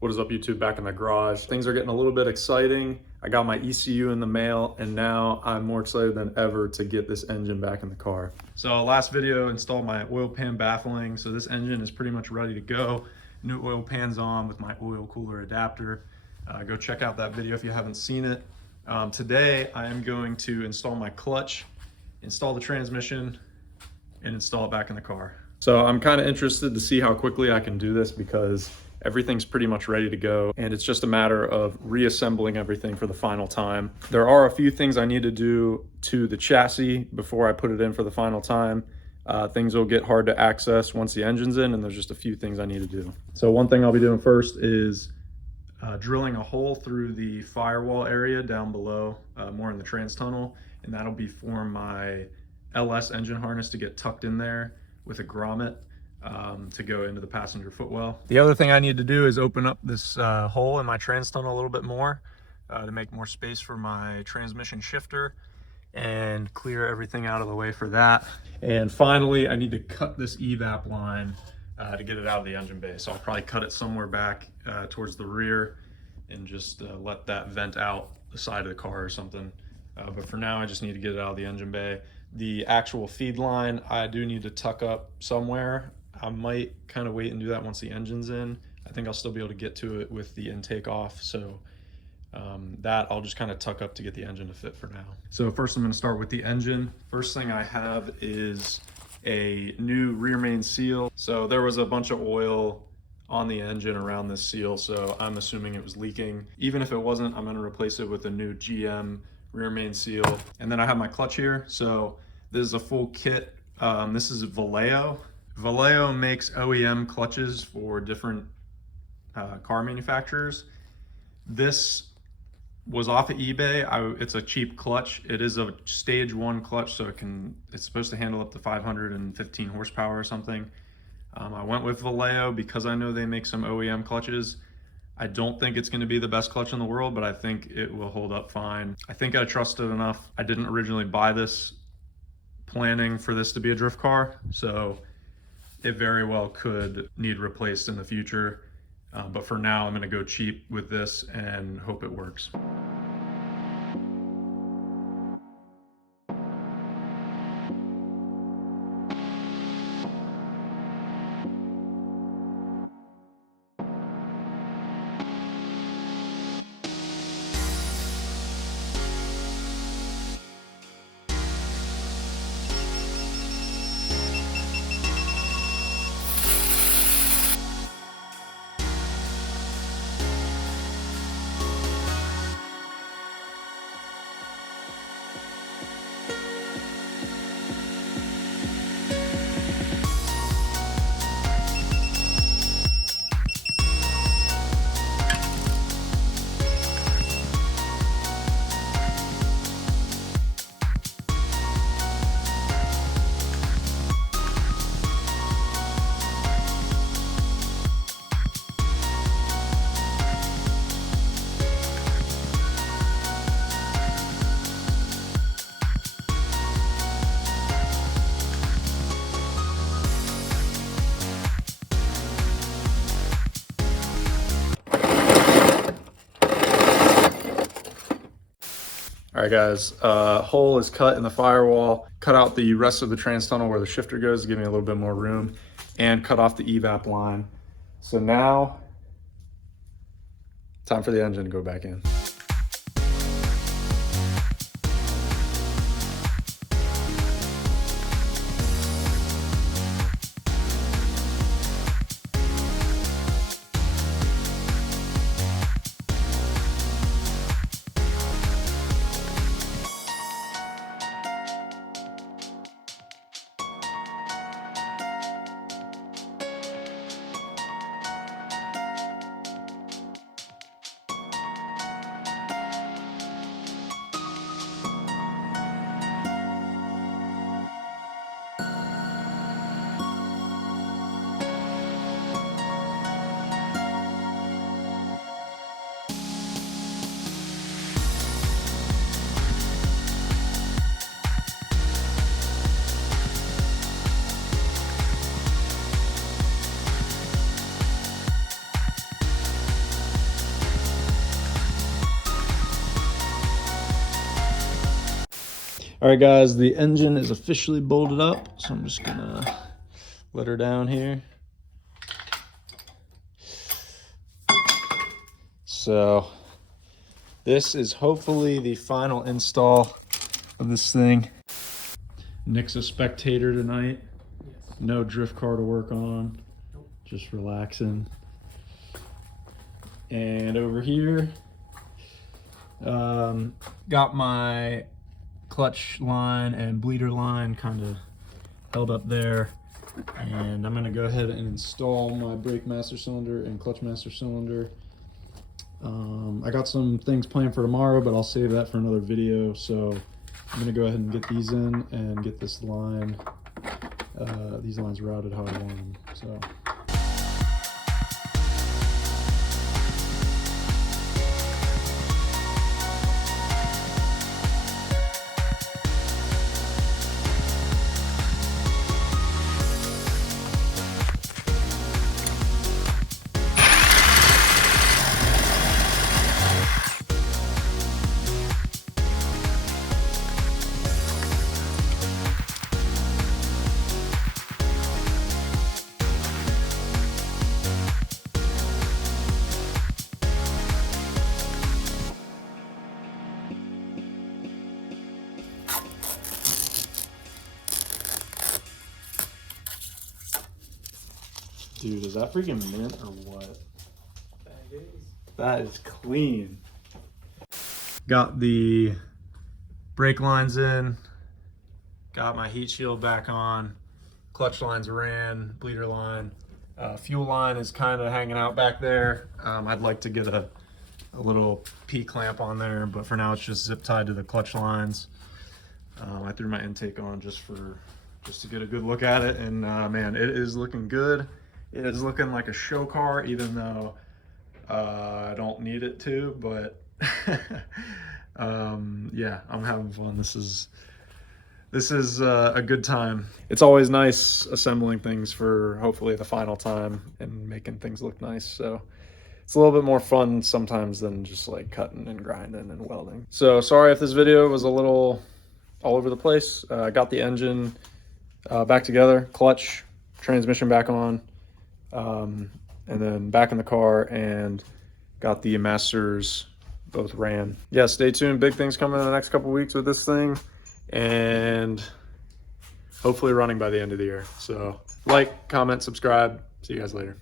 What is up, YouTube? Back in the garage. Things are getting a little bit exciting. I got my ECU in the mail, and now I'm more excited than ever to get this engine back in the car. So last video installed my oil pan baffling, so this engine is pretty much ready to go. New oil pan's on with my oil cooler adapter. Go check out that video if you haven't seen it. Today I am going to install my clutch, install the transmission, and install it back in the car. So I'm kind of interested to see how quickly I can do this because everything's pretty much ready to go, and it's just a matter of reassembling everything for the final time. There are a few things I need to do to the chassis before I put it in for the final time. Things will get hard to access once the engine's in, and there's just a few things I need to do. So one thing I'll be doing first is drilling a hole through the firewall area down below, more in the trans tunnel, and that'll be for my LS engine harness to get tucked in there with a grommet to go into the passenger footwell. The other thing I need to do is open up this hole in my trans tunnel a little bit more to make more space for my transmission shifter and clear everything out of the way for that. And finally, I need to cut this evap line to get it out of the engine bay. So I'll probably cut it somewhere back towards the rear and just let that vent out the side of the car or something. But for now, I just need to get it out of the engine bay. The actual feed line, I do need to tuck up somewhere. I might kind of wait and do that once the engine's in. I think I'll still be able to get to it with the intake off. So that I'll just kind of tuck up to get the engine to fit for now. So first I'm going to start with the engine. First thing I have is a new rear main seal. So there was a bunch of oil on the engine around this seal, so I'm assuming it was leaking. Even if it wasn't, I'm going to replace it with a new GM rear main seal. And then I have my clutch here. So this is a full kit. This is Valeo. Valeo makes OEM clutches for different car manufacturers. This was off of eBay. It's a cheap clutch. It is a stage 1 clutch, so it's supposed to handle up to 515 horsepower or something. I went with Valeo because I know they make some OEM clutches. I don't think it's going to be the best clutch in the world, but I think it will hold up fine. I think I trust it enough. I didn't originally buy this planning for this to be a drift car, so it very well could need replaced in the future. But for now, I'm going to go cheap with this and hope it works. All right, guys, hole is cut in the firewall, cut out the rest of the trans tunnel where the shifter goes to give me a little bit more room, and cut off the evap line. So now, time for the engine to go back in. All right, guys, the engine is officially bolted up, so I'm just gonna let her down here. So this is hopefully the final install of this thing. Nick's a spectator tonight. Yes. No drift car to work on. Nope. Just relaxing. And over here, got my clutch line and bleeder line kind of held up there. And I'm gonna go ahead and install my brake master cylinder and clutch master cylinder. I got some things planned for tomorrow, but I'll save that for another video. So I'm gonna go ahead and get these in and get this line, these lines routed how I want them. So. Dude, is that freaking mint or what? That is clean. Got the brake lines in, got my heat shield back on, clutch lines ran, bleeder line. Fuel line is kind of hanging out back there. I'd like to get a little P-clamp on there, but for now it's just zip tied to the clutch lines. I threw my intake on just to get a good look at it, and man, it is looking good. It is looking like a show car, even though I don't need it to, but yeah, I'm having fun. This is a good time. It's always nice assembling things for hopefully the final time and making things look nice. So it's a little bit more fun sometimes than just like cutting and grinding and welding. So sorry if this video was a little all over the place. I got the engine back together, clutch, transmission back on. And then back in the car and got the masters both ran. Yeah, stay tuned. Big things coming in the next couple weeks with this thing, and hopefully running by the end of the year. So like, comment, subscribe. See you guys later.